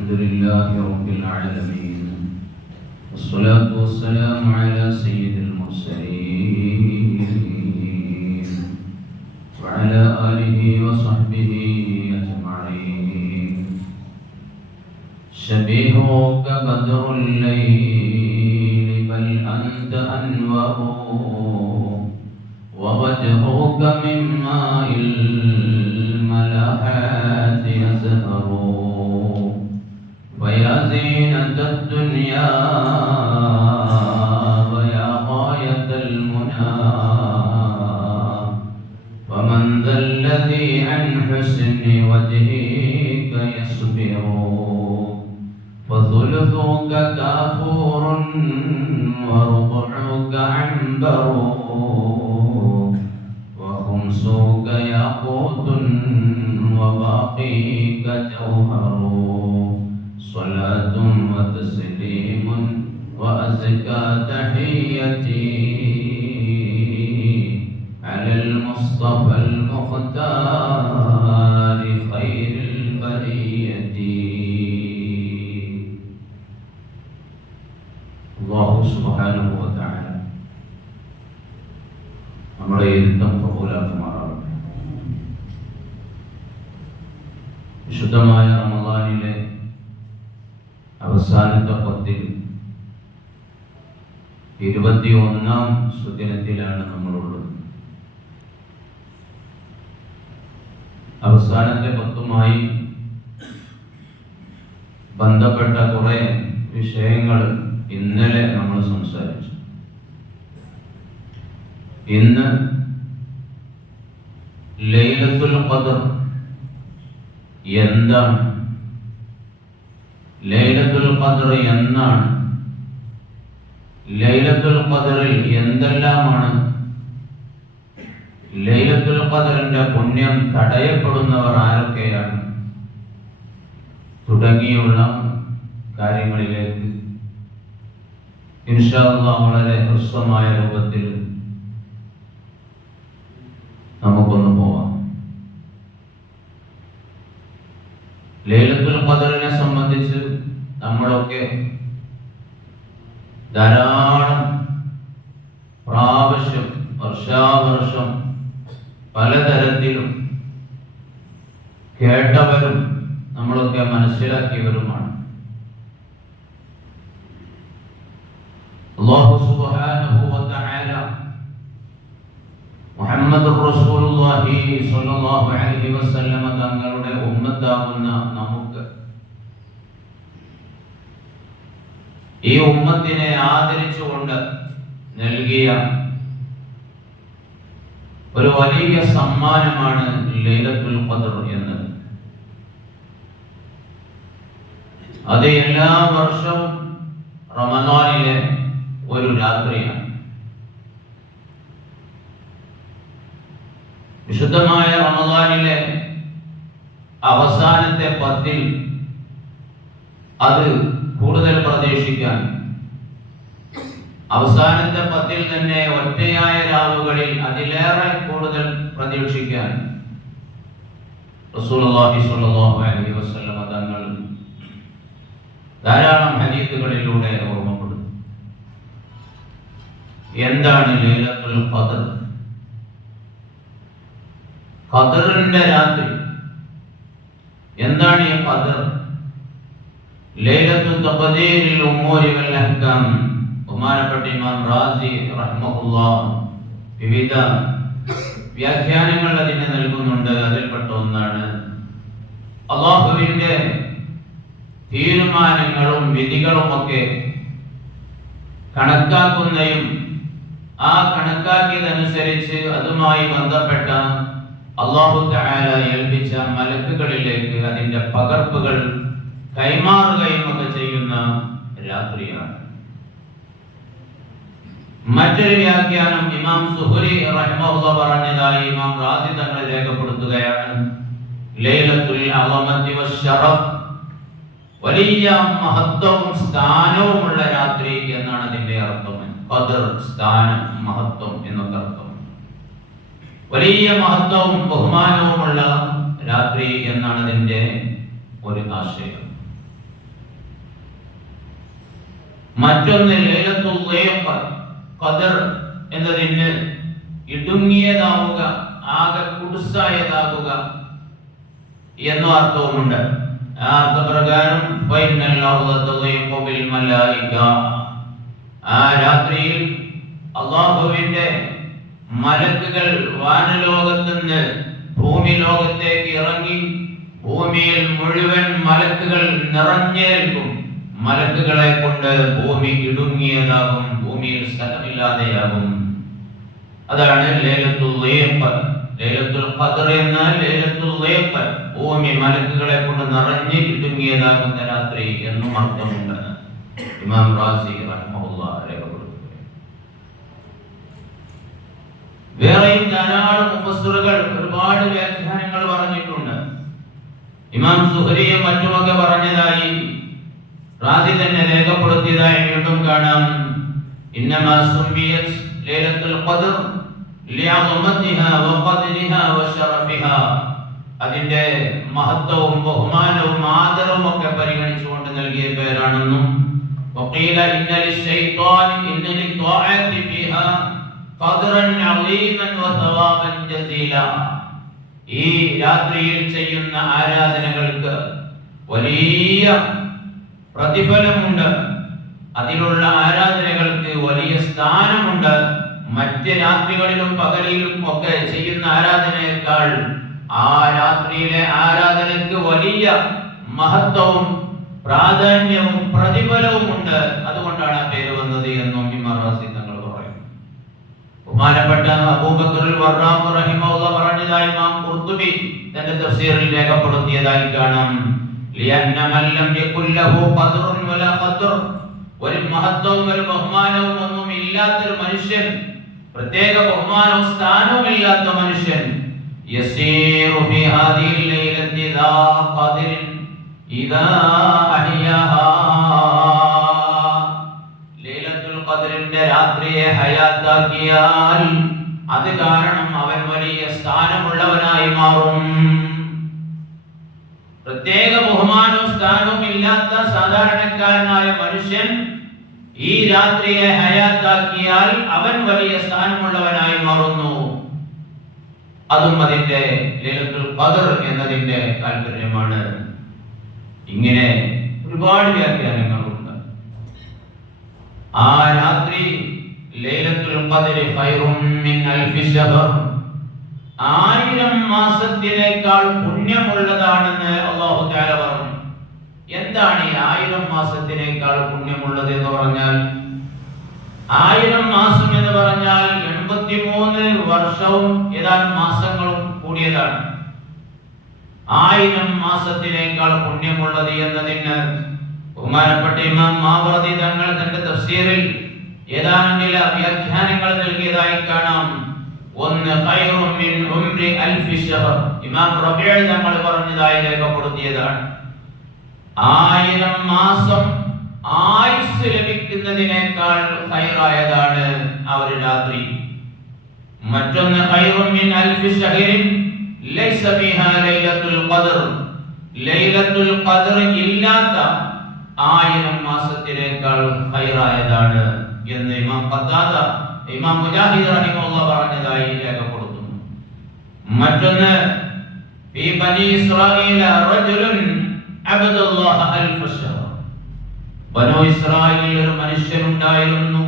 الحمد لله رب العالمين والصلاة والسلام على سيد المرسلين وعلى آله وصحبه أجمعين. شبيهك بدر الليل بل أنت أنور ووجهك من ماء الملاحات يزهر ويا زينة الدنيا ويا غاية المنى ومن ذا الذي عن حسن وجهك يصبر فثلثك كافور وربعك عنبر وخمسك ياقوت وباقيك جوهر. صلاة وتسليم وأزكى تحيتي على المصطفى المختار خير البرية. الله سبحانه وتعالى നമ്മുടെ ഇരുത്തം കബൂലാക്കുമാറാവട്ടെ. വിശുദ്ധമായ റമദാനിലെ അവസാനത്തെ പത്തിൽ 21-ാം സുദിനത്തിലാണ് നമ്മളുള്ളത്. അവസാനത്തെ പത്തുമായി ബന്ധപ്പെട്ട കുറെ വിഷയങ്ങൾ ഇന്നലെ നമ്മൾ സംസാരിച്ചു. ഇന്ന് ലൈലത്തുൽ ഖദർ എന്താണ്, ലൈലത്തുൽ ഖദർ എന്നാണ്, ലൈലത്തുൽ ഖദറിൽ എന്തെല്ലാമാണ്, ലൈലത്തുൽ ഖദറിന്റെ പുണ്യം തടയപ്പെടുന്നവർ ആരൊക്കെയാണ് തുടങ്ങിയുള്ള കാര്യങ്ങളിലേക്ക് ഇൻഷാ അല്ലാഹ് വളരെ ഹ്രസ്വമായ രൂപത്തിൽ നമുക്കൊന്ന് പോവാം. ലൈലത്തുൽ ഖദറിനെ സംബന്ധിച്ച് നമ്മളൊക്കെ ധാരാളം പ്രാവശ്യം വർഷാവർഷം പലതരത്തിലും കേട്ടവരും നമ്മളൊക്കെ മനസ്സിലാക്കിയവരുമാണ്. അല്ലാഹു സുബ്ഹാനഹു വ തആല മുഹമ്മദ് റസൂലുള്ളാഹി സ്വല്ലല്ലാഹു അലൈഹി വസല്ലമ തങ്ങളുടെ ഉമ്മത്താകുന്ന നമുക്ക് ഈ ഉമ്മത്തിനെ ആദരിച്ചുകൊണ്ട് നൽകിയ ഒരു വലിയ സമ്മാനമാണ് ലൈലത്തുൽ ഖദർ എന്നത്. അത് എല്ലാ വർഷവും റമദാനിലെ ഒരു രാത്രിയാണ്. വിശുദ്ധമായ റമദാനിലെ അവസാനത്തെ പത്തിൽ അത് കൂടുതൽ പ്രതീക്ഷിക്കാൻ, അവസാനത്തെ പത്തിൽ തന്നെ ഒറ്റയായ രാവുകളിൽ അതിലേറെ കൂടുതൽ പ്രതീക്ഷിക്കാൻ റസൂലുള്ളാഹി സ്വല്ലല്ലാഹു അലൈഹി വസല്ലം തങ്ങൾ ധാരാളം ഹദീസുകളിലൂടെ ഓർമ്മപ്പെടുന്നു. എന്താണ് ലൈലത്തുൽ ഖദർ? ഖദറിന്റെ രാത്രി എന്താണ് ഈ ഖദർ? ലൈലത്തുൽ തഖദീരിൽ ഉമൂരി വൽ അഹ്കാം. ബഹുമാനപ്പെട്ട ഇമാം റാസി റഹ്മഹുല്ലാഹ് വിവിധ വ്യാഖ്യാനങ്ങൾ അതിന് നൽകുന്നുണ്ട്. അതിൽപ്പെട്ട ഒന്നാണ് അല്ലാഹുവിന്റെ തീരുമാനങ്ങളും വിധികളുമൊക്കെ കണക്കാക്കുന്നതും ആ കണക്കാക്കിയതനുസരിച്ച് അതുമായി ബന്ധപ്പെട്ട അല്ലാഹു തആല ഏൽപ്പിച്ച മലക്കുകളിലേക്ക് അതിന്റെ പകർപ്പുകൾ കൈമാറുകയും ഒക്കെ ചെയ്യുന്ന രാത്രിയാണ്. മറ്റൊരു വ്യാഖ്യാനം ഇമാം സുഹരി റഹിമഹുല്ലാഹ് പറഞ്ഞതായി ഇമാം റാസി തങ്ങൾ രേഖപ്പെടുത്തുകയാണ്. ലൈലത്തുൽ അളമത്തി വശറഫ്, വലിയ മഹത്വവും സ്ഥാനവുമുള്ള രാത്രി എന്നാണ് അതിന്റെ അർത്ഥം. ഖദർ സ്ഥാനം, മഹത്വം എന്നൊക്കെ അർത്ഥം. വലിയ മഹത്വവും ബഹുമാനവുമുള്ള രാത്രി എന്നാണ് അതിന്റെ ഒരു ആശയം. മറ്റൊന്ന് ലൈലത്തുൽ ഖദർ എന്നതിന് ഇടുങ്ങിയതാവുക, ആകെ കുടുസായതാവുക എന്ന അർത്ഥവുമുണ്ട്. ആ അർത്ഥപ്രകാരം ആ രാത്രിയിൽ അല്ലാഹുവിന്റെ മലക്കുകൾ വാനലോകത്ത് നിന്ന് ഭൂമി ലോകത്തേക്ക് ഇറങ്ങി ഭൂമിയിൽ മുഴുവൻ മലക്കുകൾ നിറഞ്ഞേൽക്കും. മലക്കുകളെ കൊണ്ട് ഭൂമി ഇടുങ്ങിയതാകും, ഭൂമിയിൽ സ്ഥലമില്ലാതെയാകും. അതാണ് ലൈലത്തുൽ ഖദർ എന്നാൽ ലൈലത്തുൽ ഭൂമി മലക്കുകളെ കൊണ്ട് നിറഞ്ഞ് ഇടുങ്ങിയതാകുന്ന രാത്രി എന്നും അർത്ഥമുണ്ട്. ഇമാം റാസി റഹ്മഹുല്ലാഹ് രേഖപ്പെടുത്തുന്നു. വേറെയും ധാരാളം മുഫസ്സിറുകൾ ഒരുപാട് വ്യാഖ്യാനങ്ങൾ പറഞ്ഞിട്ടുണ്ട്. ഇമാം സുഹരിയും മറ്റുമൊക്കെ പറഞ്ഞതായി റാസി തന്നെ രേഖപ്പെടുത്തിയതായി വീണ്ടും കാണാം. ഇന്നമാ സുമ്മിയത് ലൈലത്തുൽ ഖദർ ലിഅളമതിഹാ വഖദ്രിഹാ വശറഫിഹാ, അതിന്റെ മഹത്വവും ബഹുമാനവും ആദരവും ഒക്കെ പരിഗണിച്ചുകൊണ്ട് നൽകിയ പേരാണെന്നും വഖീല ഇന്ന ലിശ്ശൈത്വാനി ഇന്ന ലിത്വാഅതി ഫിഹാ ഖദ്റൻ അളീമൻ വസവാബൻ ജസീല, ഈ രാത്രിയിൽ ചെയ്യുന്ന ആരാധനകൾക്ക് വലിയ പ്രതിഫലമുണ്ട്, അതിലുള്ള ആരാധനകൾക്ക് വലിയ സ്ഥാനമുണ്ട്. മറ്റ് രാത്രികളിലും പകലിലും ഒക്കെ ചെയ്യുന്ന ആരാധനയേക്കാൾ ആ രാത്രിയിലെ ആരാധനയ്ക്ക് വലിയ മഹത്വവും പ്രാധാന്യവും പ്രതിഫലവും ഉണ്ട്. അതുകൊണ്ടാണ് ആ പേര് വന്നത് എന്നും ഇമാം റാസി തങ്ങൾ പറയും. ബഹുമാനപ്പെട്ട അബൂബക്കർ വറാഖ് റഹിമഹുല്ലാഹ് പറഞ്ഞതായി ഇമാം ഖുർത്തുബി തന്റെ തഫ്സീറിൽ രേഖപ്പെടുത്തിയതായി കാണാം. ലിയന്ന മൻ ലം യകുൽ ലഹു ഖദ്റുൻ വലാ ഖദ്ർ, ഒരു മഹത്വവും ഒരു ബഹുമാനവും ഒന്നും ഇല്ലാത്തൊരു മനുഷ്യൻ, പ്രത്യേക ബഹുമാനവും സ്ഥാനവും ഇല്ലാത്ത മനുഷ്യൻ യസീറു ഫീ ഹാദിഹിൽ ലൈലത്തി ദാ ഖദ്റിൻ ഇദാ അഹ്യാഹാ, ലൈലത്തുൽ ഖദ്റിന്റെ രാത്രിയെ ഹയാത്താക്കിയാൽ അത് കാരണം അവൻ വലിയ സ്ഥാനമുള്ളവനായി മാറും. പ്രത്യേക ബഹുമാനവും സ്ഥാനവും ഇല്ലാത്ത സാധാരണക്കാരനായ മനുഷ്യൻ ഈ രാത്രിയെ ഹയാത്താക്കിയാൽ അവൻ വലിയ സ്ഥാനമുള്ളവനായി മാറുന്നു. അതും അതിന്റെ ലൈലത്തുൽ ഖദർ എന്നതിന്റെ താല്പര്യമാണ്. ഇങ്ങനെ ഒരുപാട് വ്യാഖ്യാനങ്ങളുണ്ട്. ആ രാത്രി ലൈലത്തുൽ ഖദ്രി ഖൈറും മിൻ അൽഫി ശഹർ, 1000 മാസത്തിനേക്കാൾ പുണ്യമുള്ളതാണെന്ന് അല്ലാഹു തആല പറഞ്ഞു. എന്താണ് ഈ 1000 മാസത്തിനേക്കാൾ പുണ്യമുള്ളത് എന്ന് പറഞ്ഞാൽ? 1000 മാസം എന്ന് പറഞ്ഞാൽ 83 വർഷവും ഏതാനും മാസങ്ങളും കൂടിയതാണ്. 1000 മാസത്തിനേക്കാൾ പുണ്യമുള്ളത് എന്നതിന് ബഹുമാനപ്പെട്ട ഇമാം മാവർദി തങ്ങൾ തന്റെ തഫ്സീറിൽ ഏതാനും ചില വ്യാഖ്യാനങ്ങൾ നൽകിയതായി കാണാം. ഒന്ന് ഖൈറും മിൻ ഉംരി അൽഫി ശഹർ, ഇമാം റബീഅ തങ്ങൾ പറഞ്ഞതായി രേഖപ്പെടുത്തിയതാണ്. 1000 മാസം ആയുസ് ലഭിക്കുന്നതിനേക്കാൾ ഖൈറായതാണ് ആ ഒരു രാത്രി. മറ്റൊന്ന് ഖൈറും മിൻ അൽഫി ശഹരിൻ ലൈസ ഫീഹാ ലൈലത്തുൽ ഖദ്ർ, ലൈലത്തുൽ ഖദ്ർ ഇല്ലാത്ത 1000 മാസത്തിനേക്കാൾ ഖൈറായതാണ് എന്ന് ഇമാം ഖത്താദ ഇമാം മുജാഹിദ് റഹിമഹുല്ലാഹ് പറഞ്ഞതായി രേഖപ്പെടുത്തുന്നു. മറ്റൊന്ന് ഫീ ബനി ഇസ്രായീല റജുലുൻ അബ്ദുല്ലാഹ് അൽഫ ശഹർ, ബനൂ ഇസ്രായേലിൽ ഒരു മനുഷ്യനുണ്ടായിരുന്നു,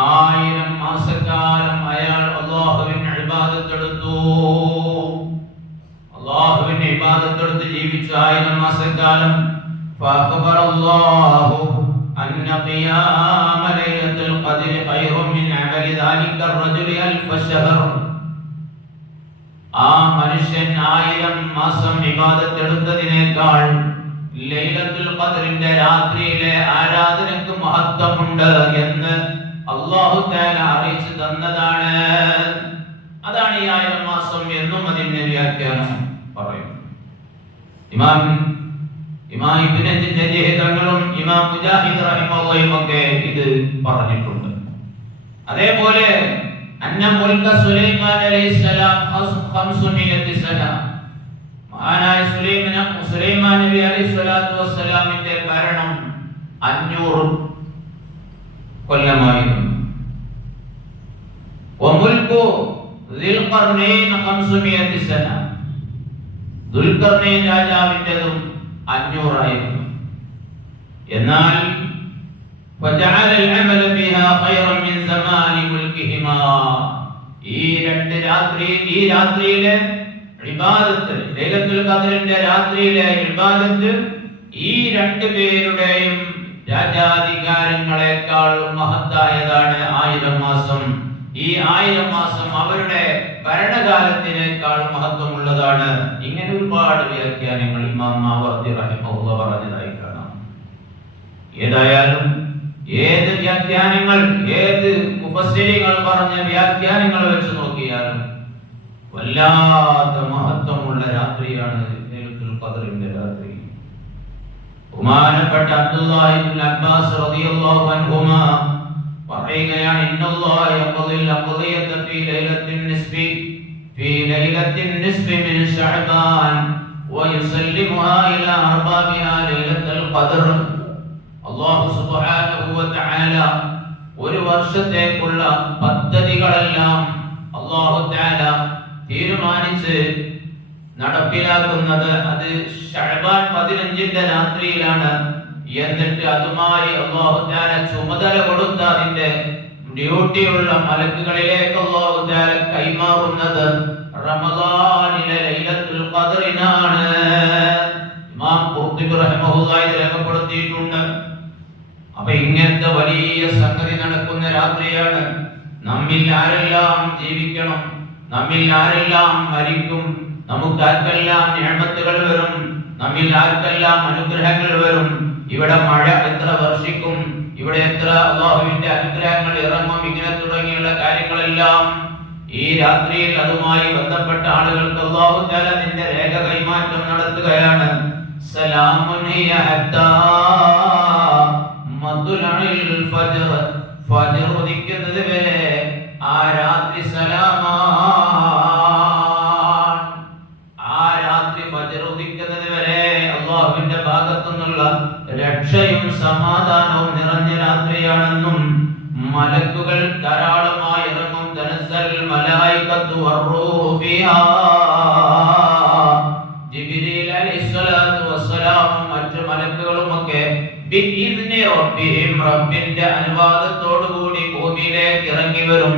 1000 മാസക്കാലം അയാൾ അല്ലാഹുവിനെ ഇബാദത്ത് എടുത്തു. അല്ലാഹുവിനെ ഇബാദത്ത് എടുത്ത് ജീവിച്ചു 1000 മാസക്കാലം. ഫഅഖബറല്ലാഹു അന്ന ഖിയാമ ലൈലത്തുൽ ഖദ്രി ഖൈറും മിൻ അമലി ദാലിക അർറജുലി അൽഫ ശഹർ, ആ മനുഷ്യൻ 1000 മാസം ഇബാദത്ത് എടുത്തതിനേക്കാൾ ലൈലത്തുൽ ഖദ്റിന്റെ രാത്രിയിലെ ആരാധനയ്ക്ക് മഹത്വമുണ്ട് എന്ന് അല്ലാഹു തആല അറിയിച്ചു തന്നതാണ്. അതാണ് ഈ 1000 മാസം എന്നും അതിന്റെ വ്യാഖ്യാനം പറയും. ഇമാം ഇബ്നു ജരീർ തങ്ങളും ഇമാം മുജാഹിദ് റഹിമഹുല്ലാഹും ഒക്കെ ഇത് പറഞ്ഞിട്ടുണ്ട്. അതേപോലെ അന്ന മുൽക സുലൈമാൻ അലൈഹിസ്സലാം 500 സന, മഹാനായ സുലൈമാൻ നബി അലൈഹി സ്വലാത്തു വസ്സലാമിന്റെ ഭരണം കൊല്ലമായിരുന്നു. വമുൽകു ദുൽഖർനൈൻ 500 സന. ദുൽഖർനൈൻ രാജാവിൻ്റെതും 500 ആയിരുന്നു. എന്നാൽ فجعل العمل فيها خيرا من زمان ملكهما. ഈ രാത്രിയിലെ ഇബാദത്ത്, ലൈലത്തുൽ ഖദ്റിന്റെ രാത്രിയിലെ ഇബാദത്ത് ഈ രണ്ടു പേരുടെയും രാജാധികാരങ്ങളെക്കാൾ മഹത്തായതാണ് 1000 മാസം. ഈ 1000 മാസം അവരുടെ ഭരണകാലത്തിനേക്കാൾ മഹത്വമുള്ളതാണ്. ഇങ്ങനെ ഒരുപാട് വ്യാഖ്യാനങ്ങൾ ഇമാം മാവർദി റഹിമഹുല്ലാഹ് പറഞ്ഞതായി കാണാം. ഏതായാലും ഏത് വ്യാഖ്യാനങ്ങൾ, ഏത് മുഫസ്സിരികൾ പറഞ്ഞ വ്യാഖ്യാനങ്ങൾ വെച്ച് നോക്കിയാലും വല്ലാത്ത മഹത്വമുള്ള രാത്രിയാണ് ലൈലത്തുൽ ഖദ്റിന്റെ രാത്രി. ബഹുമാനപ്പെട്ട അബ്ദുല്ലാഹി ഇബ്നു അബ്ബാസ് റളിയല്ലാഹു അൻഹുമാ പറയുകയാണ്, ഇന്നല്ലാഹ യഖദിൽ ഖദിയത ഫീ ലൈലത്തിൻ നിസ്ഫി മിൻ ശഅബാൻ വയുസല്ലിമുഹാ ഇലാ അർബാബിഹാ ലൈലത്തുൽ ഖദ്ർ. അല്ലാഹു സുബ്ഹാനഹു വ തആല ഒരു വർഷത്തേക്കുള്ള പദ്ധതികളെല്ലാം അല്ലാഹു തആല തീരുമാനിച്ച് നടപ്പിലാക്കുന്നത് അത് ശഅബാൻ 15ന്റെ രാത്രിയിലാണ്. എന്നിട്ട് അതുമായി അല്ലാഹു തആല ചുമതല കൊടുത്ത അതിന്റെ ഡ്യൂട്ടിയുള്ള മലക്കുകളിലേക്ക് അല്ലാഹു തആല കൈമാറുന്നത് റമളാനിലെ ലൈലത്തുൽ ഖദ്റിനാണ്. ഇമാം ഖുർത്തുബി റഹിമഹുല്ലാഹി രേഖപ്പെടുത്തിയിട്ടുണ്ട്. അപ്പൊ ഇങ്ങനത്തെ വലിയ സംഗതി നടക്കുന്ന രാത്രിയാണ്. നമ്മിൽ ആരെല്ലാം ജീവിക്കണം, നമ്മിൽ ആരെല്ലാം മരിക്കും, നമുക്ക് ആർക്കെല്ലാം നിഅമത്തുകൾ വരും, നമ്മിൽ ആർക്കെല്ലാം അനുഗ്രഹങ്ങൾ വരും, ഇവിടെ മഴ എത്ര വർഷിക്കും, ഇവിടെ എത്ര അല്ലാഹുവിന്റെ അനുഗ്രഹങ്ങൾ ഇറങ്ങും, ഇങ്ങനെ തുടങ്ങിയുള്ള കാര്യങ്ങളെല്ലാം ഈ രാത്രിയിൽ അതുമായി ബന്ധപ്പെട്ട ആളുകൾക്ക് അല്ലാഹു തആല അതിന്റെ രേഖ കൈമാറ്റം നടത്തുകയാണ്. സലാമുൻ ഹിയ ഹത്താ മദ്ലഉൽ ഫജ്ർ. ഫജ്ർ ഉദിക്കുന്നത് വരെ ആ രാത്രി സലാമാണ്. ആ രാത്രി ഫജ്ർ ഉദിക്കുന്നത് വരെ അല്ലാഹുവിന്റെ ഭാഗത്തു നിന്നുള്ള രക്ഷയും സമാധാനവും നിറഞ്ഞ രാത്രിയാണെന്നും മലക്കുകൾ ധാരാളമായി ഇറങ്ങും. തനസ്സൽ മലായികത്തു വറൂഹു ഫീഹാ. ജിബ്രീൽ അലൈഹിസ്സലാത്തു വസ്സലാമും മറ്റു മലക്കുകളുമൊക്കെ ബിഇദ്നി റബ്ബിഹിം, റബ്ബിന്റെ അനുവാദത്തോടു കൂടി ഭൂമിയിലേക്ക് ഇറങ്ങി വരും.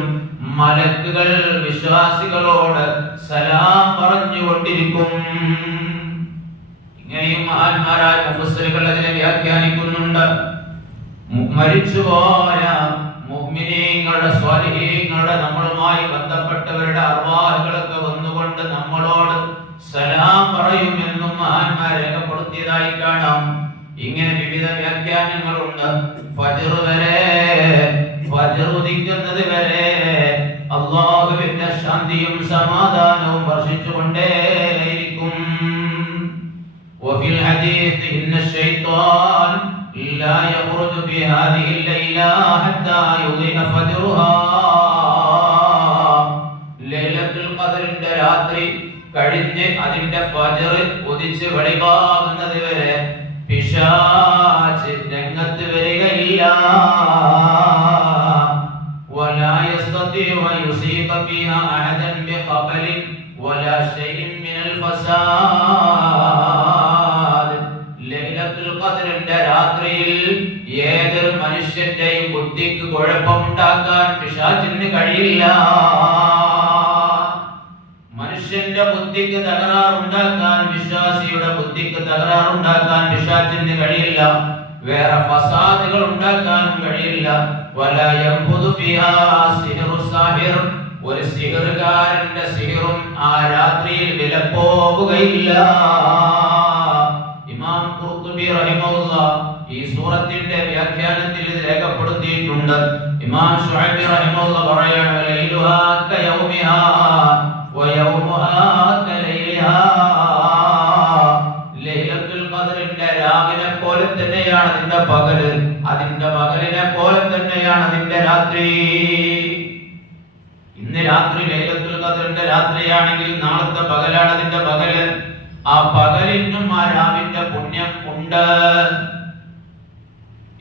മലക്കുകൾ വിശ്വാസികളോട് സലാം പറഞ്ഞുകൊണ്ടിരിക്കും. ഇങ്ങനെയും മഹാന്മാരായ മുഫസ്സിറുകൾ അതിനെ വ്യാഖ്യാനിക്കുന്നുണ്ട്. മരിച്ചുപോയ മുഅ്മിനീങ്ങളുടെ സ്വാലിഹീങ്ങളുടെ നമ്മളുമായി ബന്ധപ്പെട്ടവരുടെ അർവാഹുകളൊക്കെ വന്നുകൊണ്ട് നമ്മളോട് സലാം പറയുമെന്നും മഹാന്മാർ രേഖപ്പെടുത്തിയതായി കാണാം. ഇങ്ങനെ വിവിധ വ്യാഖ്യാനങ്ങളുണ്ട്. ഫജ്ർ വരെ, ഫജ്ർ ഉദിക്കുന്നത് വരെ അല്ലാഹുവിന്റെ ശാന്തിയും സമാധാനവും വർഷിച്ചുകൊണ്ടേയിരിക്കും. വഫിൽ ഹദീസ് ഇന്ന ശൈത്വാൻ ലാ യഖ്റുജു ഫി ഹാദിഹി ലൈല ഹത്താ യുദിന ഫജ്റുഹാ. ലൈലത്തുൽ ഖദ്റിന്റെ രാത്രി കഴിഞ്ഞ് അതിന്റെ ഫജ്ർ ഉദിച്ച് വെളിവാകുന്നത് വരെ പിശാച് രംഗത്ത് വരികയില്ല. വലാ യസ്തതിഉ അൻ യുസീബ ഫീഹാ അഹദൻ ബിഖബലിൻ വലാ ശൈഇൻ മിനൽ ഫസാദ്. ലൈലത്തുൽ ഖദ്റിന്റെ രാത്രിയിൽ ഏതൊരു മനുഷ്യന്റെയും ബുദ്ധിക്ക് കുഴപ്പമുണ്ടാക്കാൻ പിശാചിന് കഴിയില്ല. മനുഷ്യന്റെ ബുദ്ധിക്ക് തകരാറുണ്ടാക്കാൻ, വിശ്വാസിയുടെ ബുദ്ധിക്ക് തകരാറുണ്ടാക്കാൻ പിശാചിന് കഴിയില്ല. വേറെ ഫസാദുകൾ ഉണ്ടാക്കാനും കഴിയില്ല. വലാ യംഫുദു ഫിഹാ സിഹ്റു സാഹിർ. ഒരു സിഹ്റുകാരന്റെ സിഹ്റും ആ രാത്രിയിൽ വിലപ്പോവുകയില്ല. ഇമാം ഖുർത്തുബി റഹിമഹുല്ലാഹ് ഈ സൂറത്തിന്റെ വ്യാഖ്യാനത്തിൽ ഇത് രേഖപ്പെടുത്തിയിട്ടുണ്ട്. ഇമാം ശുഐബി റഹിമഹുല്ലാഹ് പറയാണ്, ലൈലുഹാ കയൗമിഹാ വയൗമുഹാ കലൈലിഹാ. ലൈലത്തുൽ ഖദ്റിന്റെ രാവിനെ പോലെ തന്നെയാണ് അതിന്റെ പകല്, അതിന്റെ പകലിനെ പോലെ തന്നെയാണ് അതിന്റെ രാത്രി. ഇന്ന് രാത്രി ലൈലത്തുൽ ഖദ്റിന്റെ രാത്രിയാണെങ്കിൽ നാളത്തെ പകലാണ് അതിന്റെ പകല്. ആ പകലിനും ആ രാവിന്റെ പുണ്യം ഉണ്ട്.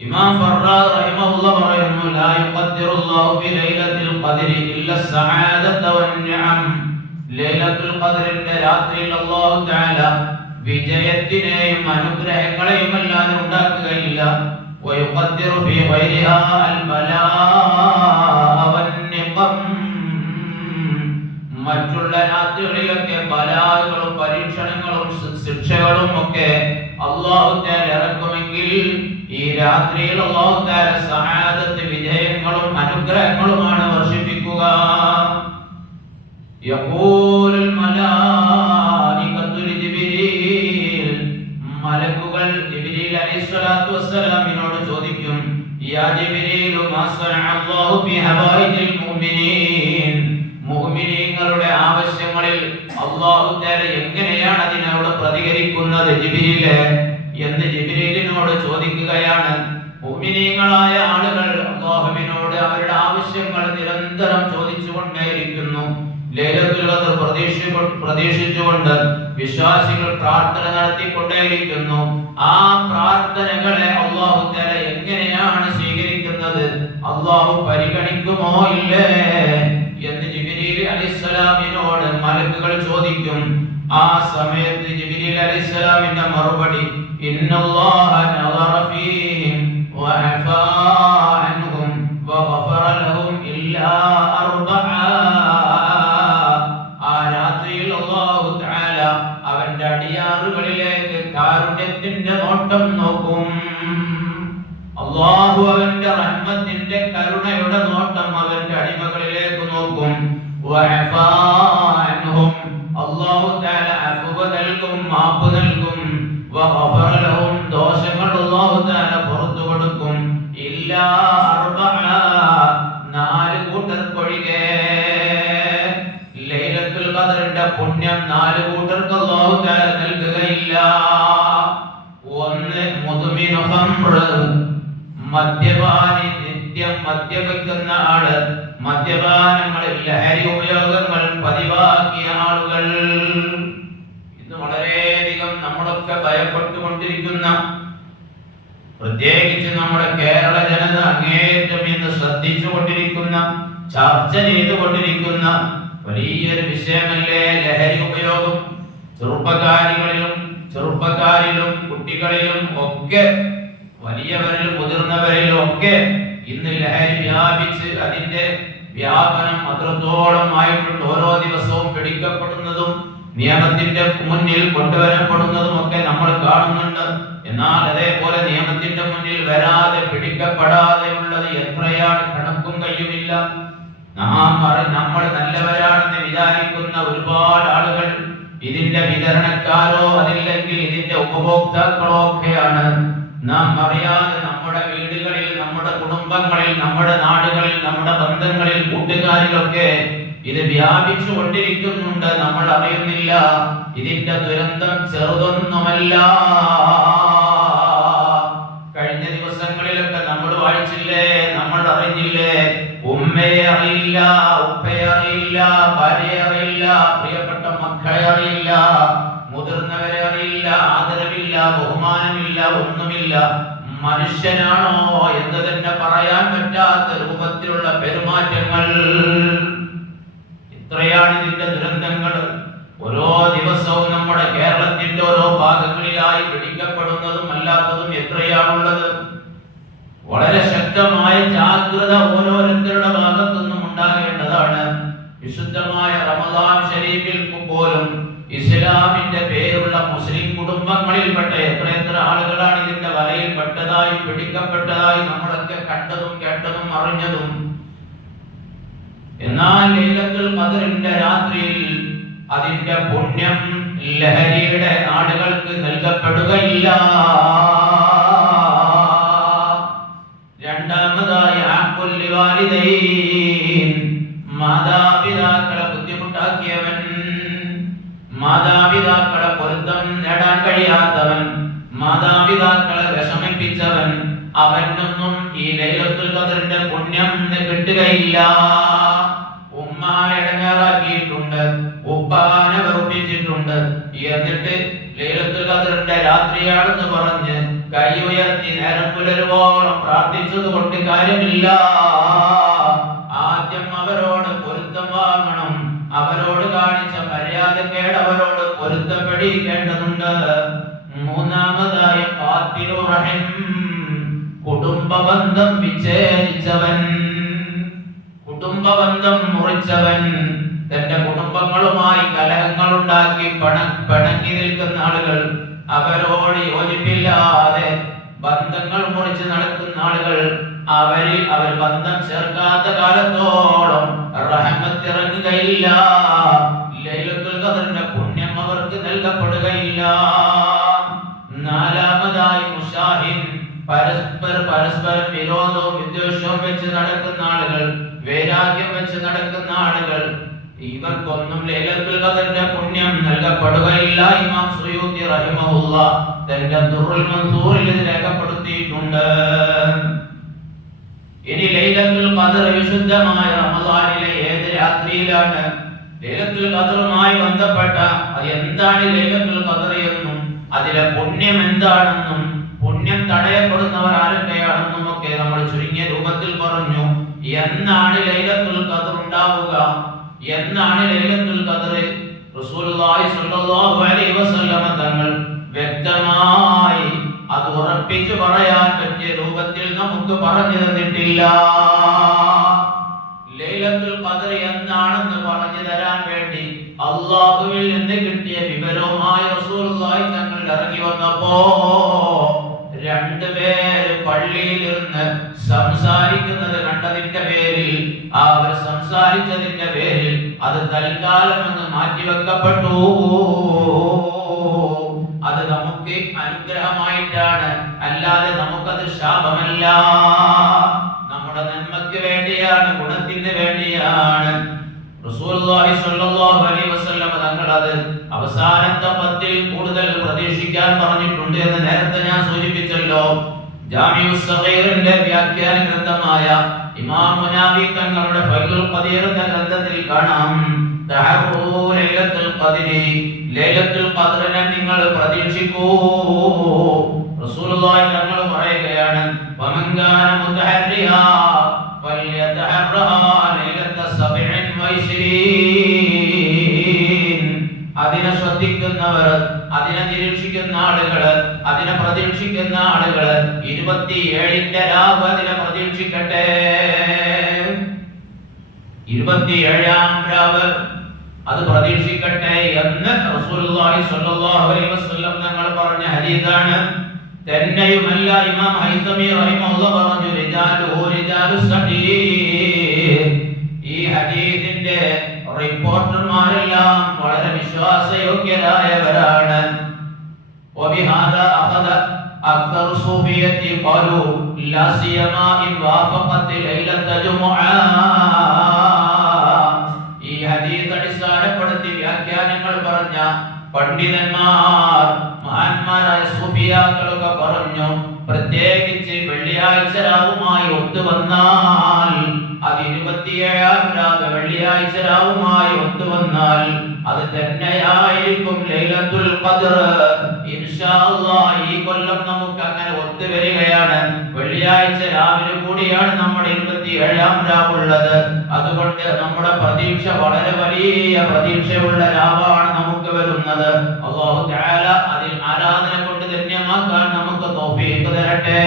ഇമാം ഫർറാദ് റഹിമഹുല്ലാഹ് പറയുന്നു, ലാ യുഖദ്ദിറുല്ലാഹു ഫി ലൈലത്തിൽ ഖദ്രി ഇല്ല സഅദത വന്നിഅം. ലൈലത്തുൽ ഖദ്റിന്റെ രാത്രിയിൽ അല്ലാഹു തആല വിജയത്തിനെയും അനുഗ്രഹങ്ങളെയും അല്ലാതെ ഉണ്ടാക്കുകയില്ല. വയുഖദ്ദിറു ഫി ഗൈരിഹാ അൽ ബലാഅ വന്നിഖം. മറ്റുള്ള രാത്രികളിലൊക്കെ ബലാകളും പരീക്ഷണങ്ങളും ശിക്ഷകളും ഒക്കെ അല്ലാഹു തആല ഇറക്കുമെങ്കിൽ ഈ രാത്രിയിൽ അല്ലാഹു തആല സഅദത്ത് വിജയങ്ങളും അനുഗ്രഹങ്ങളുമാണ് വർഷിപ്പിക്കുക. യഖൂലുൽ മലായികത്തു ലിജിബ്രീൽ. മലക്കുകൾ ജിബ്രീൽ അലൈഹിസ്സലാത്തു വസ്സലാമിനോട് ചോദിക്കും, യാ ജിബ്രീൽ മാ സനഅ അല്ലാഹു ഫി ഹവായിജിൽ മുഅ്മിനീൻ. മുഅ്മിനീങ്ങളുടെ ആവശ്യങ്ങളിൽ അല്ലാഹു തആല എങ്ങനെയാണ് അതിനോട് പ്രതികരിക്കുന്നത് ജിബ്രീലേ എന്ന് ജിബ്രീലിനോട് ചോദിക്കുകയാണ്. മുഅ്മിനീങ്ങളായ ആളുകൾ അല്ലാഹുവിനോട് അവരുടെ ആവശ്യങ്ങൾ നിരന്തരം ചോദിച്ചുകൊണ്ടേയിരിക്കുന്നു. ലൈലത്തുൽ ഖദ്ർ പ്രതീക്ഷിച്ചുകൊണ്ട് വിശ്വാസികൾ പ്രാർത്ഥന നടത്തിക്കൊണ്ടേയിരിക്കുന്നു. ആ പ്രാർത്ഥനകളെ അല്ലാഹു തആല എങ്ങനെയാണ് സ്വീകരിക്കുന്നത്, അല്ലാഹു പരിഗണിക്കുമോ ഇല്ലേ എന്ന് ജിബ്രീൽ അലൈഹിസ്സലാമിനോട് മലക്കുകൾ ചോദിക്കും. ആ സമയത്ത് ജിബ്രീൽ അലൈഹിസ്സലാമിന്റെ മറുപടി, ഇന്നല്ലാഹ നദറ ഫീഹിം വഅഫാ അൻഹും വഗഫറ ലഹും ഇല്ലാ അർബഅ. ആ രാത്രിയിൽ അല്ലാഹു തആല അവന്റെ അടിയാറുകളിലേക്ക് കാരുണ്യത്തിന്റെ നോട്ടം നോക്കും. അല്ലാഹു അവന്റെ റഹ്മത്തിന്റെ കരുണയുടെ നോട്ടം അവന്റെ അടിമകളിലേക്ക് നോക്കും. വഅഫാ അൻഹും, അല്ലാഹു തആല അഫ്വ നൽകും, മാപ്പ് നൽകും. വഗഫറ ലഹും, ദോഷങ്ങൾ അല്ലാഹു തആല പുറത്തു കൊടുക്കും. ഇല്ലാ അർബഅ, 4 കൂട്ടർക്കൊഴികെ. ലൈലത്തുൽ ഖദ്റിന്റെ പുണ്യം 4 കൂട്ടർക്ക് അല്ലാഹു തആല നൽകുകയില്ല. ഒന്ന് മുദ്മിനു ഖംർ, മദ്യപാനി, നിത്യം മദ്യപിക്കുന്ന ആള്, മദ്യപാനങ്ങളിൽ ലഹരി ഉപയോഗങ്ങൾ പതിവാക്കിയ ആളുകൾ. ഇന്ന് വളരെയധികം നമ്മളൊക്കെ ഭയപ്പെട്ടുകൊണ്ടിരിക്കുന്ന, പ്രത്യേകിച്ച് നമ്മുടെ കേരള ജനത അങ്ങേയറ്റം ഇന്ന് ശ്രദ്ധിച്ചുകൊണ്ടിരിക്കുന്ന, ചർച്ച ചെയ്തുകൊണ്ടിരിക്കുന്ന വലിയൊരു വിഷയമല്ലേ ലഹരി ഉപയോഗം. ചെറുപ്പക്കാരിലും കുട്ടികളിലും ഒക്കെ, വലിയവരിലും മുതിർന്നവരിലും ഒക്കെ ഇന്ന് ലഹരി വ്യാപിച്ച് അതിന്റെ വ്യാപനം അത്രത്തോളം ആയിട്ടുണ്ട്. ഓരോ ദിവസവും പിടിക്കപ്പെടുന്നതും നിയമത്തിന്റെ മുന്നിൽ കൊണ്ടുവരപ്പെടുന്നതും ഒക്കെ നമ്മൾ കാണുന്നുണ്ട്. എന്നാൽ അതേപോലെ നിയമത്തിന്റെ മുന്നിൽ വരാതെ പിടിക്കപ്പെടാതെ ഉള്ളത് എത്രയാണ്, കണക്കും കയ്യുമില്ല. നമ്മൾ നല്ലവരാണെന്ന് വിചാരിക്കുന്ന ഒരുപാട് ആളുകൾ ഇതിന്റെ വിതരണക്കാരോ അതില്ലെങ്കിൽ ഇതിന്റെ ഉപഭോക്താക്കളോ ഒക്കെയാണ്. നാം അറിയാതെ നമ്മുടെ വീടുകളിൽ, നമ്മുടെ കുടുംബങ്ങളിൽ, നമ്മുടെ നാടുകളിൽ, നമ്മുടെ ബന്ധങ്ങളിൽ, കൂട്ടുകാരിലൊക്കെ ഇത് വ്യാപിച്ചു കൊണ്ടിരിക്കുന്നുണ്ട്. നമ്മൾ അറിയുന്നില്ല. ഇതിന്റെ ദുരന്തം ചെറുതൊന്നുമല്ല. കഴിഞ്ഞ ദിവസങ്ങളിലൊക്കെ നമ്മൾ വായിച്ചില്ലേ, നമ്മൾ അറിഞ്ഞില്ലേ, ഉമ്മയെ അറിയില്ല, ഉപ്പയെ അറിയില്ല, ഭാര്യയെ അറിയില്ല, പ്രിയപ്പെട്ട മക്കളെ അറിയില്ല, മുതിർന്നവരെ അറിയില്ല, ആദരവില്ല, ബഹുമാനമില്ല, ഒന്നുമില്ല. മനുഷ്യനാണോ എന്ന് തന്നെ പറയാൻ പറ്റാത്ത രൂപത്തിലുള്ള പെരുമാറ്റങ്ങൾ. ഇത്രയാണ് ഇതിന്റെ ദുരന്തങ്ങൾ. ഓരോ ദിവസവും നമ്മുടെ കേരളത്തിന്റെ ഓരോ ഭാഗങ്ങളിലായി പിടിക്കപ്പെടുന്നതും അല്ലാത്തതും എത്രയാണുള്ളത്. വളരെ ശക്തമായ ജാഗ്രത ഓരോരുത്തരുടെ ഭാഗത്തുനിന്നും ഉണ്ടാകേണ്ടതാണ്. വിശുദ്ധമായ റമദാൻ ഷരീഫിൽ പോലും ഇസ്ലാമിന്റെ പേരുള്ള മുസ്ലിം കുടുംബങ്ങളിൽപ്പെട്ട എത്ര ആളുകളാണ് ഇതിന്റെ വലയിൽ പെട്ടതായി, പിടിക്കപ്പെട്ടതായി നമ്മളൊക്കെ കണ്ടതും കേട്ടതും അറിഞ്ഞതും. എന്നാൽ ലൈലത്തുൽ ഖദ്റിന്റെ രാത്രിയിൽ അതിന്റെ പുണ്യം ലഹരിയുടെ ആളുകൾക്ക് നൽകപ്പെടുകയില്ല. രണ്ടാമതായി അഖുൽ ലിവാലിദൈൻ, മാതാപിതാക്കളെ ബുദ്ധിമുട്ടാക്കിയവൻ, മാതാപിതാക്കളെ പൊരുത്തം നേടാൻ കഴിയാത്തവൻ, മാതാപിതാക്കളെ വിഷമിപ്പിച്ചവൻ, അവനൊന്നും ഈ ലൈലത്തുൽ ഖദ്റിന്റെ പുണ്യം കിട്ടുകയില്ല. ഉമ്മാനെ ഇടങ്ങേറാക്കിയിട്ടുണ്ട്, ഉപ്പാനെ വെറുപ്പിച്ചിട്ടുണ്ട്, എന്നിട്ട് ലൈലത്തുൽ ഖദ്റിന്റെ രാത്രിയാണെന്ന് പറഞ്ഞ് കൈ ഉയർത്തി നേരം പുലരുവോളം പ്രാർത്ഥിച്ചത് കൊണ്ട് കാര്യമില്ല. ആദ്യം അവരോട് പൊരുത്തം വാങ്ങണം. അവരോട് കാണിച്ച മര്യാദക്കേട് അവരോട് പൊരുത്തപ്പെടിക്കേണ്ടതുണ്ട്. മൂന്നാമതായി ഖാതിഉർ റഹിം, കുടുംബബന്ധം വിച്ഛേദിച്ചവൻ, കുടുംബബന്ധം മുറിച്ചവൻ, തന്റെ കുടുംബങ്ങളുമായി കലഹങ്ങൾ ഉണ്ടാക്കി പിണങ്ങി നിൽക്കുന്ന ആളുകൾ, അവരോട് യോജിപ്പില്ലാതെ ബന്ധങ്ങൾ മുറിച്ച് നടക്കുന്ന ആളുകൾ, അവർ ബന്ധം ചേർക്കാത്ത കാലത്തോളം റഹ്മത്ത് ഇറങ്ങുകയില്ല. ലൈലത്തുൽ ഖദറിന്റെ പുണ്യം അവർക്ക് നൽകപ്പെടുകയില്ല. നാലാമതായി മുശാഹിൻ, പരസ്പരം വിരോധവും വിദ്വേഷവും വെച്ച് നടക്കുന്ന ആളുകൾ, വൈരാഗ്യം വെച്ച് നടക്കുന്ന ആളുകൾ, ഇവർക്കൊന്നും ലൈലത്തുൽ ഖദറിന്റെ പുണ്യം നൽകപ്പെടുകയില്ല. ഇമാം സുയൂത്തി റഹിമഹുല്ലാഹ് തന്റെ ദുർറുൽ മൻസൂറിൽ ഇത് രേഖപ്പെടുത്തിയിട്ടുണ്ട്. ഇനി ലൈലത്തുൽ ഖദർ വിശുദ്ധമായ റമളാനിലെ ഏത് രാത്രിയിലാണ്? ലൈലത്തുൽ ഖദറുമായി ബന്ധപ്പെട്ട അത് എന്താണ് ലൈലത്തുൽ ഖദർ എന്നും അതിലെ പുണ്യം എന്താണെന്നും പുണ്യം തടയപ്പെടുന്നവർ ആരൊക്കെയാണെന്നും ഒക്കെ നമ്മൾ ചുരുങ്ങിയ രൂപത്തിൽ പറഞ്ഞു. എന്നാണ് ലൈലത്തുൽ ഖദർ ഉണ്ടാവുക? എന്നാണ് ലൈലത്തുൽ ഖദർ? റസൂലുള്ളാഹി സ്വല്ലല്ലാഹു അലൈഹി വസല്ലം തങ്ങൾ വ്യക്തമായി അത് ഉറപ്പിച്ചു പറയാൻ പറ്റിയ രൂപത്തിൽ നമുക്ക് പറഞ്ഞു തന്നിട്ടില്ല. ലൈലത്തുൽ ഖദർ എന്നാണെന്ന് പറഞ്ഞു തരാൻ വേണ്ടി അല്ലാഹുവിൽ നിന്ന് കിട്ടിയ വിവരവുമായി റസൂലുള്ളാഹി തങ്ങൾ ഇറങ്ങി വന്നപ്പോ രണ്ടുപേര് പള്ളിയിൽ ഇരുന്ന് സംസാരിക്കുന്നത് കണ്ടതിന്റെ പേരിൽ, അവർ സംസാരിച്ചതിന്റെ പേരിൽ അത് തൽക്കാലം ഒന്ന് മാറ്റിവെക്കപ്പെട്ടു. അത് നമുക്ക് അനുഗ്രഹമായിട്ടാണ്, അല്ലാതെ നമുക്കത് ശാപമല്ല. നമ്മുടെ നന്മയ്ക്ക് വേണ്ടിയാണ്, ഗുണത്തിന് വേണ്ടിയാണ്. റസൂലുള്ളാഹി സ്വല്ലല്ലാഹു അലൈഹി വസല്ലം തങ്ങൾ അത് അവസാനത്തെ 10ൽ കൂടുതൽ പ്രതീക്ഷിക്കാൻ പറഞ്ഞിട്ടുണ്ട് എന്ന് നേരത്തെ ഞാൻ സൂചിപ്പിച്ചല്ലോ. ജാമിഉസ് സഗീറിന്റെ വ്യാഖ്യാന ഗ്രന്ഥമായ ഇമാം മുനാവി തങ്ങളുടെ ഫൈദുൽ ഖദീർ എന്ന ഗ്രന്ഥത്തിൽ കാണാം, തഹറൂ ലൈലത്തുൽ ഖദ്രി, ലൈലത്തുൽ ഖദ്റിനെ നിങ്ങൾ പ്രതീക്ഷിക്കൂ. റസൂലുള്ളാഹി തങ്ങൾ പറയുകയാണ്, വമൻ കാന മുതഹർരിയാ ഫൽയതഹറ ലൈലത്ത 27. അതിനെ ശ്രദ്ധിക്കുന്നവർ, അതിനെ നിരീക്ഷിക്കുന്ന ആളുകൾ, അതിനെ പ്രതീക്ഷിക്കുന്ന ആളുകൾ 27ന്റെ രാവ് അതിനെ പ്രതീക്ഷിക്കട്ടെ. 27ാം രാവ് അത് പ്രതീക്ഷിക്കട്ടെ എന്ന് റസൂലുള്ളാഹി സ്വല്ലല്ലാഹു അലൈഹി വസല്ലം തങ്ങൾ പറഞ്ഞ ഹദീസാണ്. തന്നെയുമല്ല ഇമാം ഹൈസമി റഹിമഹുല്ലാഹ് പറഞ്ഞു, റിജാലു സഹീഹ്, ഈ ഹദീസിന്റെ റിപ്പോർട്ടർമാരെല്ലാം വളരെ വിശ്വാസയോഗ്യരായവരാണ്. وبهذا أخذ أكثر الصوفية قالوا لا سيما إن وافقت ليلة جمعة. ഈ ഹദീസ് അടിസ്ഥാനപ്പെടുത്തി വ്യാഖ്യാനങ്ങൾ പറഞ്ഞ പണ്ഡിതന്മാർ, മഹാന്മാരായ സൂഫിയാക്കളൊക്കെ പറഞ്ഞു, പ്രത്യേകിച്ച് വെള്ളിയാഴ്ച രാവുമായി ഒത്തുവന്നാൽ, അത് 27ാം രാവ് വെള്ളിയാഴ്ച രാവുമായി ഒത്തുവന്നാൽ അത് തന്നെയായിരിക്കും ലൈലത്തുൽ ഖദ്ർ. ഇൻഷാ അല്ലാഹ് ഈ കൊല്ലം നമുക്ക് അങ്ങനെ ഒത്തുവരികയാണ്. വെള്ളിയാഴ്ച രാവിലെ കൂടിയാണ് നമ്മുടെ 27ാം രാവുള്ളത്. അതുകൊണ്ട് നമ്മുടെ പ്രതീക്ഷ വളരെ വലിയ പ്രതീക്ഷയുള്ള രാവാണ് നമുക്ക് വരുന്നത്. അല്ലാഹു തആല അതിൽ ആരാധന കൊണ്ട് ധന്യമാക്കാൻ നമുക്ക് തൗഫീഖ് തരട്ടെ.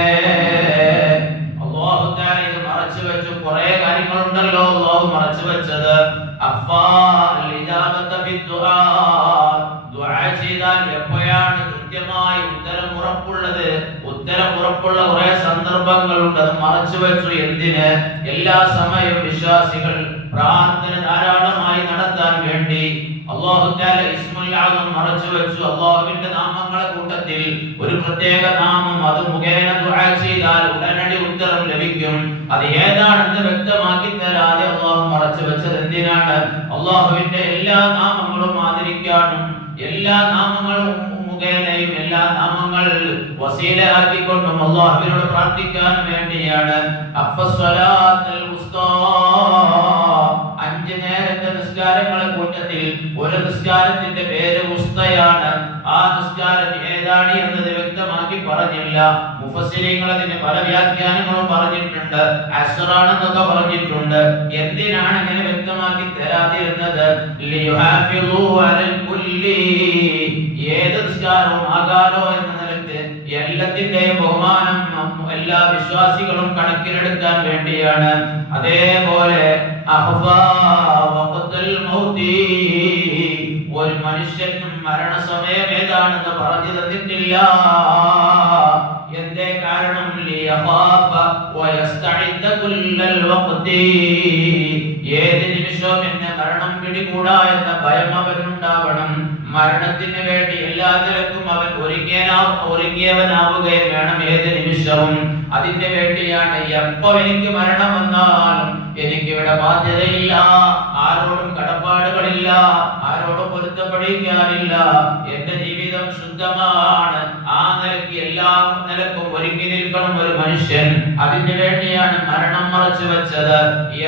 അല്ലാഹു തആല ഇത് മറച്ചു വെച്ചു കുറേ കാര്യങ്ങളുണ്ടല്ലോ അല്ലാഹു മറച്ചു വെച്ചത്. ദുആ ചെയ്താൽ എപ്പോഴാണ് കൃത്യമായി ഉത്തരം ഉറപ്പുള്ള കുറെ സന്ദർഭങ്ങളുണ്ട്. അത് മറച്ചു വെച്ചു. എന്തിന്? എല്ലാ സമയവും വിശ്വാസികൾ പ്രാർത്ഥന ധാരാളമായി നടത്താൻ വേണ്ടി അല്ലാഹു തആല ഇസ്മുൽ അഅ്ലം മറച്ചു വെച്ചു. അല്ലാഹുവിന്റെ നാമങ്ങളെ കൂട്ടത്തിൽ ഒരു പ്രത്യേക നാമം, അത് മുഖേന ദുആ ചെയ്താൽ ഉടനടി ഉത്തരം ലഭിക്കും. അത് ഏതാണെന്ന് വ്യക്തമാക്കി തരാതെ അല്ലാഹു മറച്ചു വെച്ചത് എന്തിനാണ്? അല്ലാഹുവിന്റെ എല്ലാ നാമങ്ങളും ആദരിക്കാനും എല്ലാ നാമങ്ങളും മുഖേനയും എല്ലാ നാമങ്ങൾ വസീലയാക്കിക്കൊണ്ടും അല്ലാഹുവിനോട് പ്രാർത്ഥിക്കാൻ വേണ്ടിയാണ്. അഫ്സലാത്തുൽ ഉസ്താ, 5 നേരത്തെ നിസ്കാരങ്ങളെ കൂട്ടത്തിൽ ഒരു നിസ്കാരത്തിന്റെ പേര് ഉസ്തയാണ്. ആ നിസ്കാരം ഏതാണ് എന്നത് വ്യക്തമാക്കി പറഞ്ഞില്ല. മുഫസ്സിരീങ്ങൾ അതിന് പല വ്യാഖ്യാനങ്ങളും പറഞ്ഞിട്ടുണ്ട്. അസ്റാണെന്നൊക്കെ പറഞ്ഞിട്ടുണ്ട്. എന്തിനാണ് ഇങ്ങനെ വ്യക്തമാക്കി തരാതിരുന്നത്? ലിയുഹാഫിളൂ അലൽ കുല്ലി, ഏത് നിസ്കാരവും ആകാലോ എന്ന നിലയ്ക്ക് എല്ലാത്തിന്റെയും ബഹുമാനം എല്ലാ വിശ്വാസികളും കണക്കിലെടുക്കാൻ വേണ്ടിയാണ്. അതേപോലെ ഒരു മനുഷ്യനും മരണസമയം ഏതാണെന്ന് പറഞ്ഞു തന്നിട്ടില്ല. എന്തേ കാരണം? ഏത് നിമിഷവും എന്നെ മരണം പിടികൂടാ എന്ന ഭയം അവനുണ്ടാവണം. മരണത്തിന് വേണ്ടി എല്ലാ നിലക്കും അവൻ ഒരുങ്ങിയവനാവുകയും വേണം ഏത് നിമിഷവും. അതിന്റെ വേണ്ടിയാണ് എപ്പോ എനിക്ക് മരണം വന്നാലും എനിക്കിവിടെ ബാധ്യതയില്ല, ആരോടും കടപ്പാടുകളില്ല, ആരോടും പൊരുത്തപ്പെടിക്കാറില്ല, എന്റെ ജീവിതം ശുദ്ധമാണ്. ആ നിലയ്ക്ക് എല്ലാ നിലക്കും ഒരുങ്ങി നിൽക്കണം ഒരു മനുഷ്യൻ. അതിനു വേണ്ടിയാണ് മരണം മറച്ചു വെച്ചത്.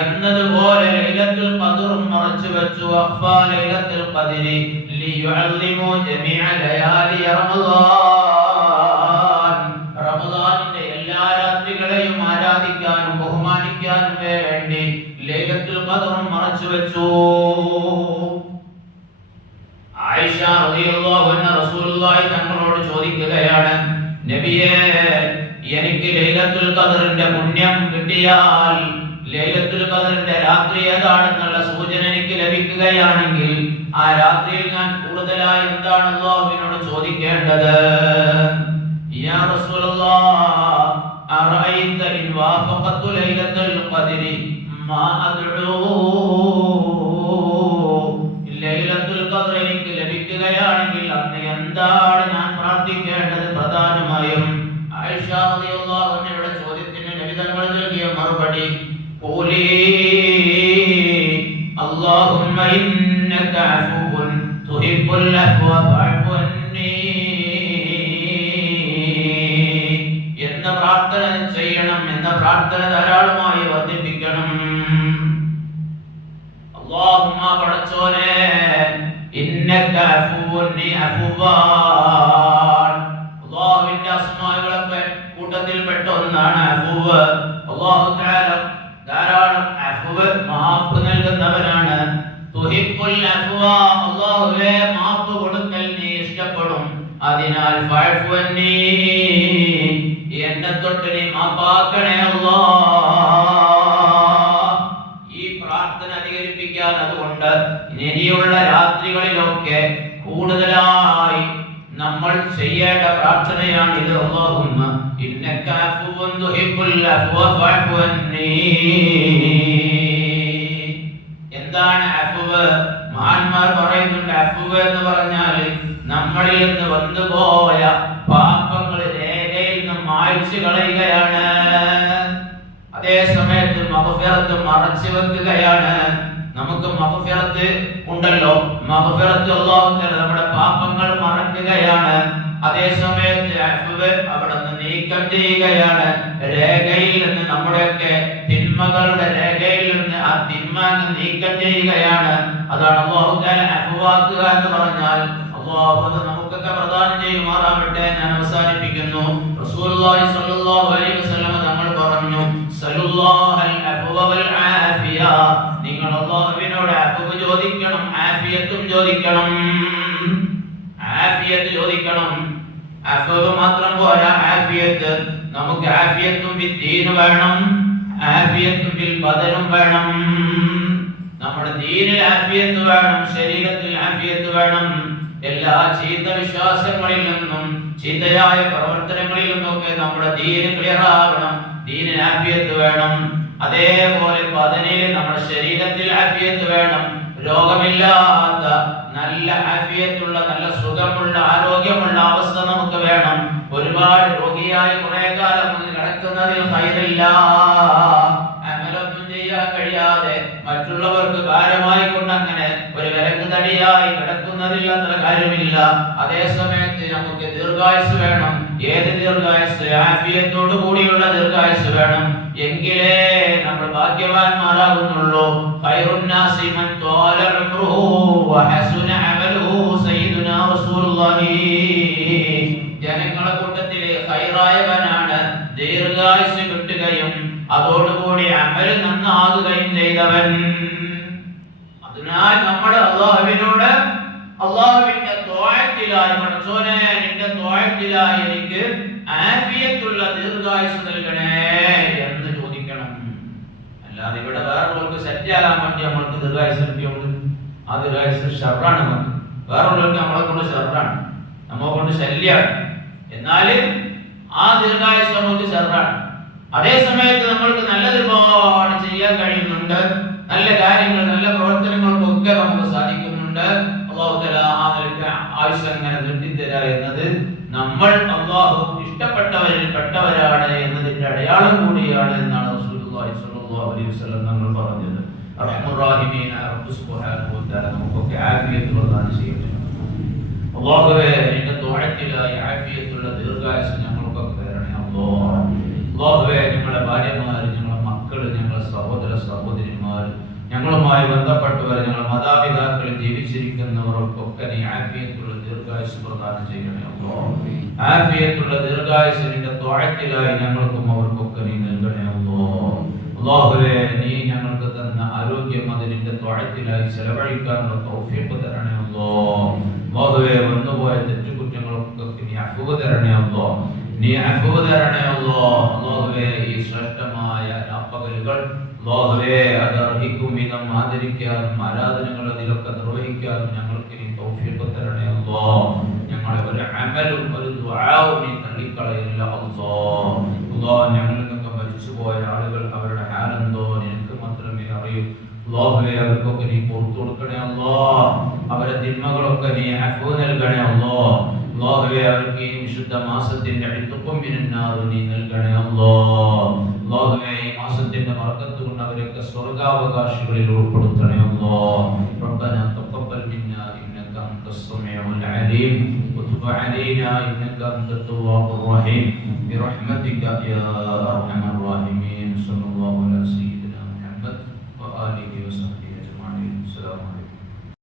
എന്നതുപോലെ ലൈലത്തുൽ ഖദ്റും മറച്ചു വെച്ചു. അഫ്വാ ലൈലത്തുൽ ഖദ്രി ലിയുഅല്ലിമു ജമീഅ ലയാലി റമളാൻ. റമളാനിന്റെ എല്ലാ രാത്രികളെയും ആരാധിക്കാനും ബഹുമാനിക്കാനും വേണ്ടി ലൈലത്തുൽ ഖദ്റും മറച്ചു വെച്ചു. ആയിഷ റളിയല്ലാഹു അൻഹ റസൂലുള്ളാഹി തങ്ങളോട് ചോദിക്കുകയാണ്, നബിയേ, എനിക്ക് ലൈലത്തുൽ ഖദ്റിന്റെ പുണ്യം കിട്ടിയാൽ, ലൈലത്തുൽ ഖദ്റിന്റെ രാത്രി ഏതാണെന്നുള്ള സൂചന എനിക്ക് ലഭിക്കുകയാണെങ്കിൽ ആ രാത്രിയിൽ ഞാൻ കൂടുതലായി എന്താണ് അല്ലാഹുവിനോട് ചോദിക്കേണ്ടത്? യാ റസൂലല്ലാഹ്, അറഅയ്ത ഇൻ വാഫഖതു ലൈലത്തുൽ ഖദ്രി മാ അദ്ഉ. ലൈലത്തുൽ ഖദ്ർ എനിക്ക് ലഭിക്കുകയാണെങ്കിൽ അന്ന് എന്താണ് ഞാൻ പ്രാർത്ഥിക്കേണ്ടത്? പ്രധാനമായും ആയിഷ റളിയല്ലാഹു അൻഹയുടെ ചോദ്യത്തിന് നബി തങ്ങൾ നൽകിയ മറുപടി, ഖൂലി അല്ലാഹുമ്മ ഇന്നക അഫൂൻ തുഹിബ്ബുൽ അഫ്വ ഫഅഫു അന്നി എന്ന പ്രാർത്ഥന ചെയ്യണം. എന്ന പ്രാർത്ഥന ധാരാളമായി വർദ്ധിപ്പിക്കണം. അല്ലാഹുമ്മ, പടച്ചോനെ, ഇന്നക അഫൂൻ, നീ അഫൂവാൻ. അല്ലാഹുവിന്റെ അസ്മാഉകളെ കൂട്ടത്തിൽപ്പെട്ട ഒന്നാണ് അഫൂവ്. അല്ലാഹു തആല ധാരാളം അഫൂവ്, മാപ്പ് നൽകുന്നവനാണ്. തുഹിബ്ബുൽ അഫ്വ, അല്ലാഹുവേ, മാപ്പ് കൊടുക്കൽ നീ ഇഷ്ടപ്പെടും. അതിനാൽ ഫഅഫു അന്നി, എന്നെ തൊട്ട് നീ മാപ്പാക്കണേ അല്ലാഹ്. ഈ പ്രാർത്ഥന അധികരിപ്പിക്കാൻ അതുകൊണ്ട് ഇനിയുള്ള രാത്രികളിലൊക്കെ കൂടുതലായി നമ്മൾ ചെയ്യേണ്ട പ്രാർത്ഥനയാണ് ഇത്. അല്ലാഹുമ്മ ഇന്നക അഫുവ്വുൻ തുഹിബ്ബുൽ അഫ്വ ഫഅഫു അന്നി. എന്താണ് അഫ്വ്? മഹാന്മാർ പറയുന്നുണ്ട്, അഫ്വ് എന്ന് പറഞ്ഞാൽ നമ്മളിൽ നിന്ന് വന്നുപോയ പാപങ്ങൾ രേഖയിൽ നിന്ന് മായ്ച്ചു കളയുകയാണ്. അതേ സമയത്ത് മഗ്ഫിറത്ത് മറച്ചു വെക്കുകയാണ്. നമുക്ക് മഗ്ഫിറത്ത് ഉണ്ടല്ലോ, മഗ്ഫിറത്ത് അല്ലാഹു തആല നമ്മുടെ പാപങ്ങൾ മറക്കുകയാണ്. അതേ സമയത്ത് അഫ്വ് അവിടെ നിന്ന് നീക്കം ചെയ്യുകയാണ്. രേഖയിൽ നിന്ന് നമ്മുടെയൊക്കെ തിന്മകളുടെ രേഖയിൽ നിന്ന് ആ തിന്മ നീക്കം ചെയ്യുകയാണ്. അതാണ് അല്ലാഹു തആല അഫ്വാക്കുക എന്ന് പറഞ്ഞാൽ. അല്ലാഹു അത് നമുക്കൊക്കെ പ്രദാനം ചെയ്യുമാറാവട്ടെ. ഞാൻ അവസാനിപ്പിക്കുന്നു. റസൂലുള്ളാഹി സ്വല്ലല്ലാഹു അലൈഹി വസല്ലം തങ്ങൾ പറഞ്ഞു, സല്ലല്ലാഹുൽ അഫ്വ വൽ ആഫിയ. നിങ്ങൾ അല്ലാഹുവിനോട് അഫ്വ് ചോദിക്കണം, ആഫിയത്തും ചോദിക്കണം. ആഫിയത്ത് ചോദിക്കണം. അഫ്വ് മാത്രം പോരാ, ആഫിയത്ത്. നമുക്ക് ആഫിയത്തും ഫിദ്ദീൻ വേണം, ആഫിയത്തും ഫിൽ ബദനും വേണം. നമ്മുടെ ദീനിൽ ആഫിയത്ത് വേണം, ശരീരത്തിൽ ആഫിയത്ത് വേണം. എല്ലാ ചീത്ത വിശ്വാസങ്ങളിൽ നിന്നും ചീത്തയായ പ്രവർത്തനങ്ങളിൽ നിന്നൊക്കെ നമ്മുടെ ദീന് ക്ലിയർ ആവണം. ദീനിൽ ആഫിയത്ത് വേണം. അതേപോലെ ബദനിൽ, നമ്മുടെ ശരീരത്തിൽ ആഫിയത്ത് വേണം. രോഗമില്ലാത്ത നല്ല ആഫിയത്തുള്ള, നല്ല സുഖമുള്ള, ആരോഗ്യമുള്ള അവസ്ഥ നമുക്ക് വേണം. ഒരുപാട് രോഗിയായി കുറെ കാലം കിടക്കുന്നതിൽ ഖൈറില്ല. അമലൊന്നും ചെയ്യാൻ കഴിയാതെ മറ്റുള്ളവർക്ക് ഭാരമായി കൊണ്ട് അങ്ങനെ ഒരു വിലക്ക് തടിയായി കിടക്കുന്നതിൽ അത്ര കാര്യമില്ല. അതേ സമയത്ത് നമുക്ക് ദീർഘായുസ് വേണം. ഏത് ദീർഘായുസ്? ആഫിയത്തോടു കൂടിയുള്ള ദീർഘായുസ് വേണം. എങ്കിലേ നമ്മൾ ഭാഗ്യവാന്മാരാകുന്നുള്ളൂ. ഖൈറുൻ നാസി മൻ ത്വാല ഉംറുഹു വഹസുന അമലുഹു സയ്യിദുനാ റസൂലുള്ളാഹി. ജനങ്ങളുടെ കൂട്ടത്തിലെ ഹൈറായവനാണ്, ദീർഘായുസ് കിട്ടുകയും അതോടുകൂടി അമൽ നന്നാകുകയും ചെയ്തവൻ. അതിനാൽ നമ്മൾ അല്ലാഹുവിനോട് അല്ലാഹുവിന്റെ ത്വാഅത്തിലായി പടച്ചോനെ നിന്റെ ത്വാഅത്തിലായി എനിക്ക് ആഫിയത്തുള്ള ദീർഘായുസ് നൽകണേ എന്ന് ചോദിക്കണം. അല്ലാതെ ഇവിടെ വേറൊരാൾക്ക് സെറ്റാകാൻ വേണ്ടി നമ്മൾക്ക് ദീർഘായുസ് കിട്ടിയോണ്ട് ആ ദീർഘായുസ് ഷർറാണ്. നമുക്ക് വേറൊരാൾക്ക് നമ്മളെ കൊണ്ട് ഷർറാണ്, നമ്മളെ കൊണ്ട് ശല്യമാണ്. എന്നാൽ ആ ദീർഘായുസ് നമുക്ക് ഷർറാണ്. അതേ സമയത്ത് നമ്മൾക്ക് നല്ലത് ഒരുപാട് ചെയ്യാൻ കഴിയുന്നുണ്ട്, നല്ല കാര്യങ്ങൾ നല്ല പ്രവർത്തനങ്ങൾക്കൊക്കെ നമുക്ക് സാധിക്കുന്നുണ്ട്. അല്ലാഹു തആല ആ നിലയ്ക്ക് ആയുസ് അങ്ങനെ നീട്ടിത്തരാ എന്നത് നമ്മൾ അല്ലാഹു ഇഷ്ടപ്പെട്ടവരിൽ പെട്ടവരാണ് എന്നതിന്റെ അടയാളം കൂടിയാണ് എന്നാണ് റസൂലുള്ളാഹി സ്വല്ലല്ലാഹു അലൈഹി വസല്ലം നമ്മൾ പറഞ്ഞത്. അർഹമുർ റഹീമീന റബ്ബ് സുബ്ഹാനഹു വ തആല നമുക്കൊക്കെ ആഫിയത്ത് പ്രദാനം ചെയ്യട്ടെ. അല്ലാഹുവേ നിന്റെ ദുആത്തിലായി ആഫിയത്തുള്ള ദീർഘായുസ് ഞങ്ങൾക്കൊക്കെ തരണേ അല്ലാഹ്. അല്ലാഹുവേ ഞങ്ങളുടെ ഭാര്യമാർ, ഞങ്ങളുടെ മക്കൾ, ഞങ്ങളുടെ സഹോദര സഹോദരിമാർ, ഞങ്ങളുമായി ബന്ധപ്പെട്ടവർ, ഞങ്ങളുടെ മാതാപിതാക്കൾ, ജീവിച്ചിരിക്കുന്നവർക്കൊക്കെ നീ ആഫിയത്തുള്ള ദീർഘായുസ് പ്രദാനം ചെയ്യണേ അല്ലാഹ്. ആഫിയത്തുള്ള ദീർഘായുസ് നിന്റെ ത്വഅത്തിലായി ഞങ്ങൾക്കും അവർക്കൊക്കെ നീ നൽകണേ അല്ലാഹ്. അല്ലാഹുവേ നീ ഞങ്ങൾക്ക് തന്ന ആരോഗ്യം അത് നിന്റെ ത്വഅത്തിലായി ചെലവഴിക്കാനുള്ള തൗഫീഖ് തരണേ അല്ലാഹ്. അല്ലാഹുവേ വന്നുപോയ തെറ്റുകുറ്റങ്ങളൊക്കെ നീ അഫ്വ് തരണേ അല്ലാഹ്, നീ അഫ്വ് തരണേ അല്ലാഹ്. അല്ലാഹുവേ ഈ ശ്രേഷ്ഠമായ രാപ്പകലുകൾ അല്ലാഹുവേ അത് അർഹിക്കും വിധം ആദരിക്കാനും ആരാധനകൾ അതിലൊക്കെ നിർവഹിക്കാനും ഞങ്ങൾക്ക് നീ തൗഫീഖ് തരണേ അല്ലാഹ്. ഞങ്ങളെ ഒരു അമലും ഒരു ദുആവും നീ തള്ളിക്കളയില്ല അല്ലാഹ്. അല്ലാഹ് ഞങ്ങളിൽ നിന്നൊക്കെ മരിച്ചുപോയ ആളുകൾ അവരുടെ ഹാലെന്തോ നിനക്ക് മാത്രമേ അറിയൂ. അല്ലാഹുവേ അവർക്കൊക്കെ നീ പുറത്തു കൊടുക്കണേ അല്ലാഹ്, അവരുടെ തിന്മകളൊക്കെ നീ അഫ്വ് നൽകണേ അല്ലാഹ്. അല്ലാഹുവേ അവർക്ക് ഈ വിശുദ്ധ മാസത്തിന്റെ ഇത്ഖും മിനന്നാർ നീ നൽകണേ അല്ലാഹ്. അല്ലാഹുവേ ഈ മാസത്തിന്റെ ബർക്കത്ത് കൊണ്ട് അവരൊക്കെ സ്വർഗ്ഗാവകാശികളിൽ ഉൾപ്പെടുത്തണേ അല്ലാഹ്. റബ്ബനാ തഖബ്ബൽ മിന്നാ ഇന്നക അൻതസ് സമീഉൽ അലീം വതുബ് അലൈനാ ഇന്നക അൻതത് തവ്വാബുർ റഹീം ബിറഹ്മതിക യാ അർഹമർ റഹീം.